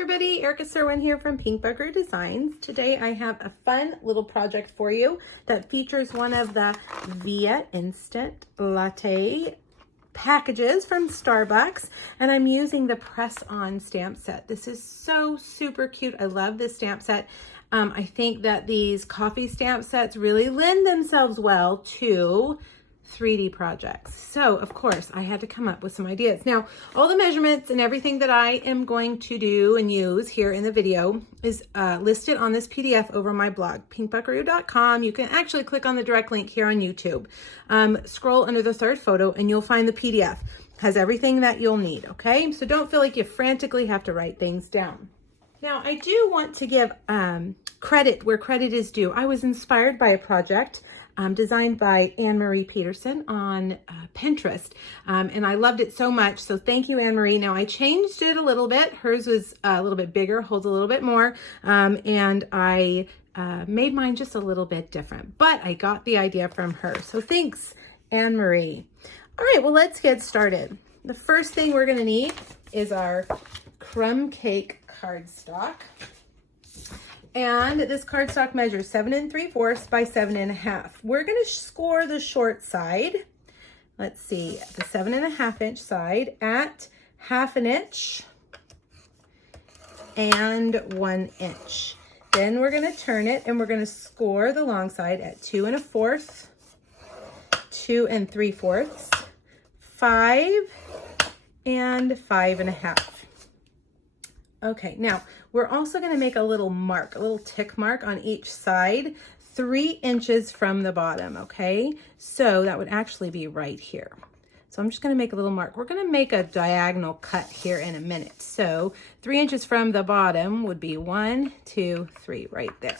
everybody, Erica Serwin here from Pink Bugger Designs. Today I have a fun little project for you that features one of the Via Instant Latte packages from Starbucks, and I'm using the press-on stamp set. This is so super cute. I love this stamp set. I think that these coffee stamp sets really lend themselves well to 3D projects. So of course I had to come up with some ideas. Now, all the measurements and everything that I am going to do and use here in the video is listed on this PDF over my blog, pinkbuckaroo.com. You can actually click on the direct link here on YouTube. Scroll under the third photo and you'll find the PDF. Has everything that you'll need, okay? So don't feel like you frantically have to write things down. Now, I do want to give credit where credit is due. I was inspired by a project designed by Anne-Marie Peterson on Pinterest, and I loved it so much. So thank you, Anne-Marie. Now, I changed it a little bit. Hers was a little bit bigger, holds a little bit more, and I made mine just a little bit different, but I got the idea from her. So thanks, Anne-Marie. All right, well, let's get started. The first thing we're gonna need is our crumb cake cardstock. And this cardstock measures 7 3/4 by 7 1/2. We're going to score the short side. Let's see, the 7 1/2 inch side at 1/2 inch and 1 inch. Then we're going to turn it and we're going to score the long side at 2 1/4, 2 3/4, 5 and 5 1/2. Okay, now we're also going to make a little mark, a little tick mark on each side, 3 inches from the bottom, okay? So that would actually be right here. So I'm just going to make a little mark. We're going to make a diagonal cut here in a minute. So 3 inches from the bottom would be 1, 2, 3 right there.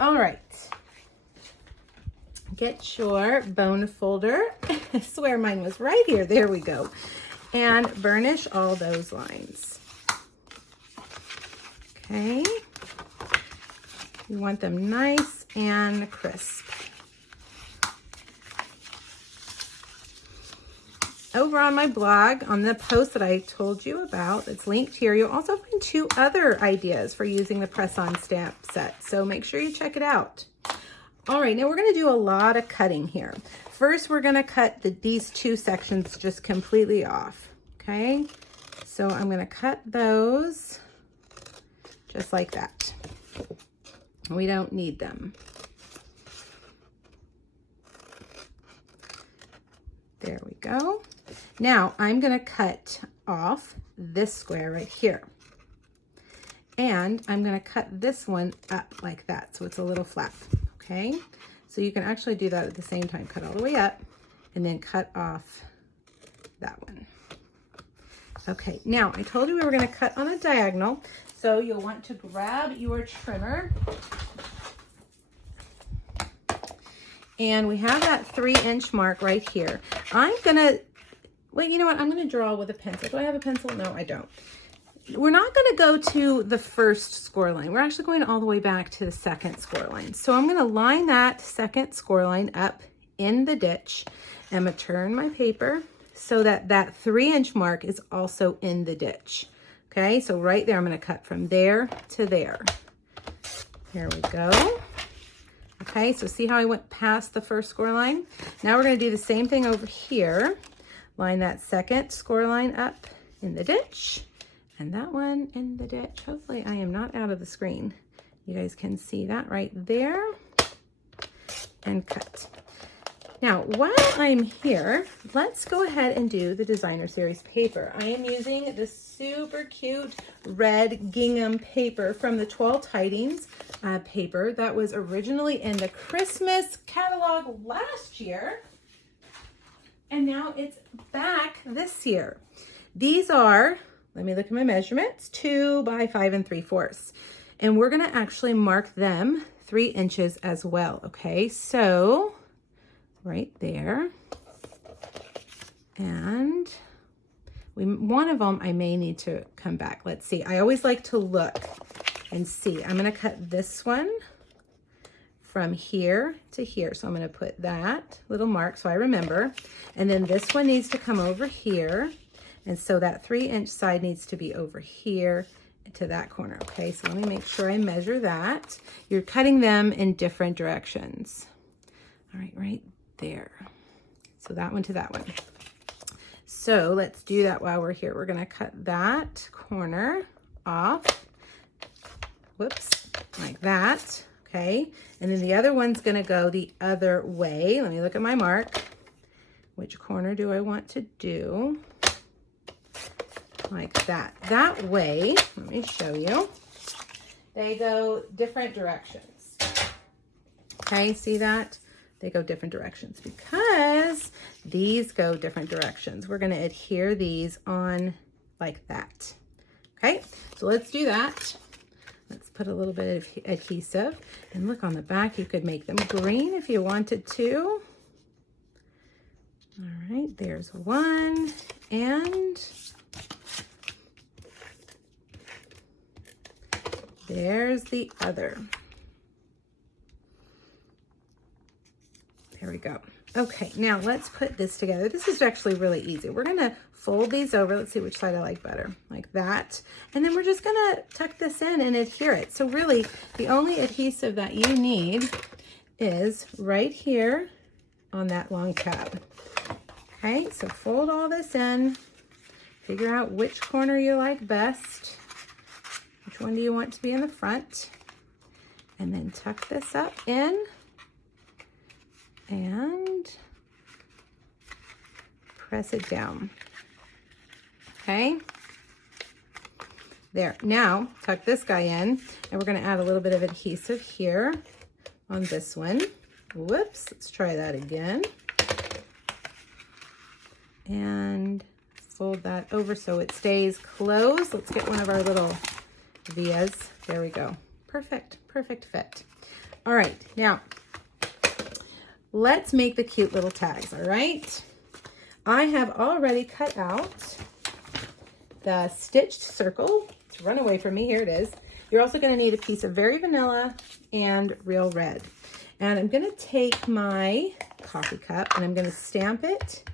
All right. Get your bone folder. I swear mine was right here. There we go. And burnish all those lines. Okay. You want them nice and crisp. Over on my blog, on the post that I told you about, it's linked here, you'll also find 2 other ideas for using the press-on stamp set. So make sure you check it out. All right, now we're going to do a lot of cutting here. First, we're going to cut these 2 sections just completely off, okay? So I'm going to cut those just like that. We don't need them. There we go. Now, I'm going to cut off this square right here. And I'm going to cut this one up like that, so it's a little flat. Okay, so you can actually do that at the same time. Cut all the way up and then cut off that one. Okay, now I told you we were going to cut on a diagonal, so you'll want to grab your trimmer. And we have that 3 inch mark right here. I'm going to, wait, you know what? I'm going to draw with a pencil. Do I have a pencil? No, I don't. We're not going to go to the first score line. We're actually going all the way back to the second score line. So I'm going to line that second score line up in the ditch. I'm going to turn my paper so that that 3 inch mark is also in the ditch. Okay, so right there, I'm going to cut from there to there. Here we go. Okay, so see how I went past the first score line? Now we're going to do the same thing over here. Line that second score line up in the ditch. And that one in the ditch. Hopefully I am not out of the screen. You guys can see that right there. And cut. Now, while I'm here, let's go ahead and do the Designer Series paper. I am using this super cute red gingham paper from the 12 Tidings paper that was originally in the Christmas catalog last year. And now it's back this year. These are, let me look at my measurements, 2 by 5 3/4. And we're gonna actually mark them 3 inches as well, okay? So, right there. And one of them I may need to come back. Let's see, I always like to look and see. I'm gonna cut this one from here to here. So I'm gonna put that little mark so I remember. And then this one needs to come over here. And so that 3-inch side needs to be over here to that corner. Okay, so let me make sure I measure that. You're cutting them in different directions. All right, right there. So that one to that one. So let's do that while we're here. We're gonna cut that corner off. Whoops, like that, okay? And then the other one's gonna go the other way. Let me look at my mark. Which corner do I want to do? Like that. That way, let me show you. They go different directions. Okay, see that? They go different directions because these go different directions. We're gonna adhere these on like that. Okay, so let's do that. Let's put a little bit of adhesive. And look on the back, you could make them green if you wanted to. All right, there's one. And there's the other. There we go. Okay, now let's put this together. This is actually really easy. We're gonna fold these over. Let's see which side I like better, like that. And then we're just gonna tuck this in and adhere it. So really, the only adhesive that you need is right here on that long tab. Okay, so fold all this in. Figure out which corner you like best. Which one do you want to be in the front? And then tuck this up in. And press it down. Okay, there. Now tuck this guy in, and we're going to add a little bit of adhesive here on this one. Whoops, let's try that again. And fold that over so it stays closed. Let's get one of our little Vias. There we go. Perfect, perfect fit. All right, now let's make the cute little tags, all right? I have already cut out the stitched circle. It's run away from me, here it is. You're also gonna need a piece of Very Vanilla and Real Red. And I'm gonna take my coffee cup and I'm gonna stamp it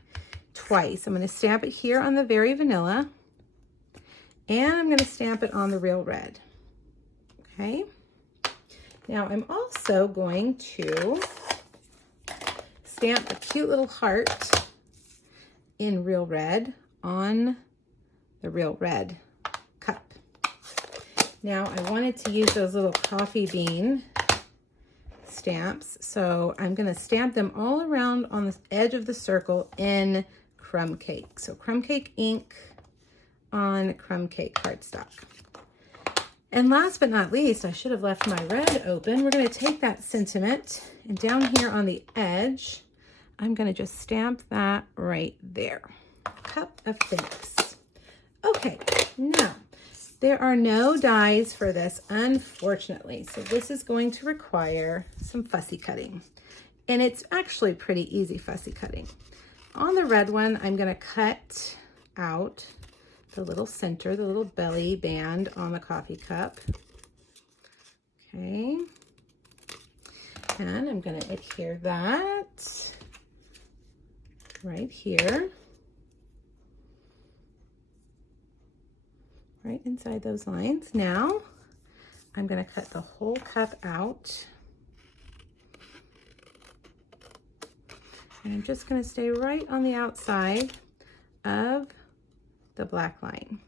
twice. I'm gonna stamp it here on the Very Vanilla and I'm gonna stamp it on the Real Red, okay? Now I'm also going to stamp a cute little heart in Real Red on the Real Red cup. Now I wanted to use those little coffee bean stamps, so I'm going to stamp them all around on the edge of the circle in crumb cake. So crumb cake ink on crumb cake cardstock. And last but not least, I should have left my red open. We're going to take that sentiment and down here on the edge, I'm going to just stamp that right there. Cup of Phoenix. Okay, now there are no dies for this, unfortunately. So this is going to require some fussy cutting. And it's actually pretty easy fussy cutting. On the red one, I'm going to cut out the little center, the little belly band on the coffee cup. Okay. And I'm going to adhere that right here, right inside those lines. Now I'm going to cut the whole cup out, and I'm just going to stay right on the outside of the black line.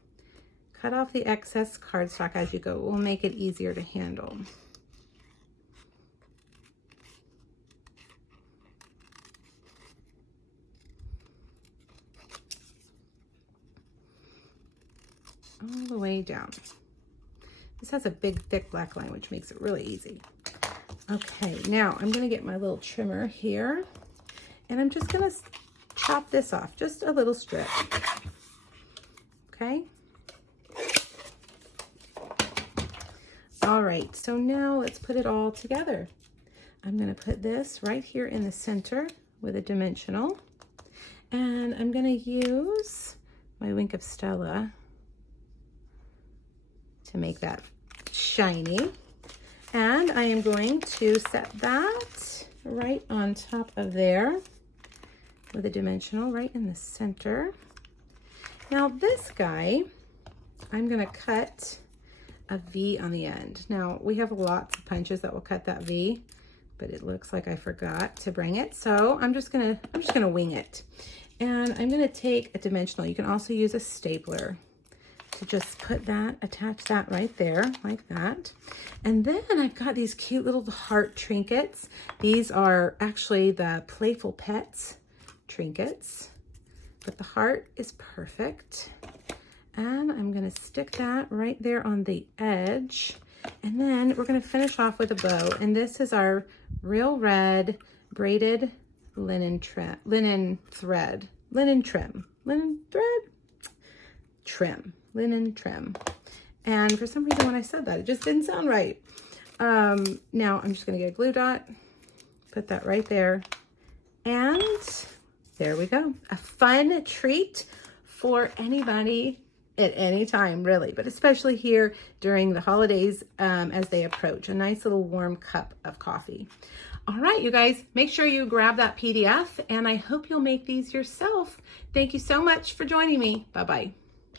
Cut off the excess cardstock as you go. It will make it easier to handle. All the way down. This has a big thick black line, which makes it really easy. Okay, now I'm going to get my little trimmer here and I'm just going to chop this off, just a little strip. Okay. All right, so now let's put it all together. I'm going to put this right here in the center with a dimensional, and I'm going to use my Wink of Stella to make that shiny. And I am going to set that right on top of there with a dimensional right in the center. Now this guy, I'm gonna cut a V on the end. Now we have lots of punches that will cut that V, but it looks like I forgot to bring it. So I'm just gonna wing it. And I'm gonna take a dimensional. You can also use a stapler to just put that, attach that right there like that. And then I've got these cute little heart trinkets. These are actually the Playful Pets trinkets, but the heart is perfect. And I'm gonna stick that right there on the edge. And then we're gonna finish off with a bow. And this is our Real Red braided linen thread, linen trim. And for some reason when I said that, it just didn't sound right. Now I'm just gonna get a glue dot, put that right there. And there we go. A fun treat for anybody at any time, really, but especially here during the holidays as they approach. A nice little warm cup of coffee. All right, you guys, make sure you grab that PDF, and I hope you'll make these yourself. Thank you so much for joining me. Bye-bye.